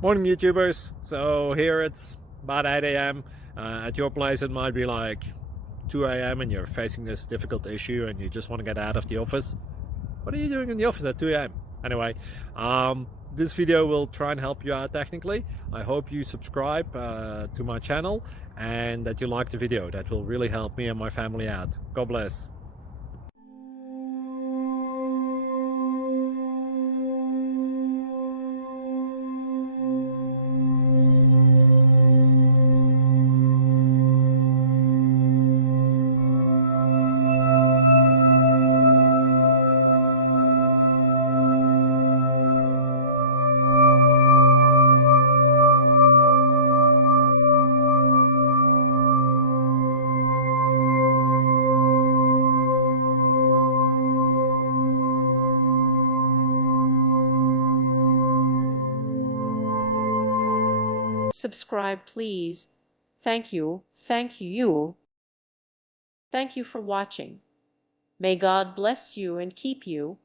Morning YouTubers. So here it's about 8 a.m. At your place it might be like 2 a.m. and you're facing this difficult issue and you just want to get out of the office. What are you doing in the office at 2 a.m.? Anyway, this video will try and help you out technically. I hope you subscribe to my channel and that you like the video. That will really help me and my family out. God bless. Subscribe, please. Thank you. Thank you. Thank you for watching. May God bless you and keep you.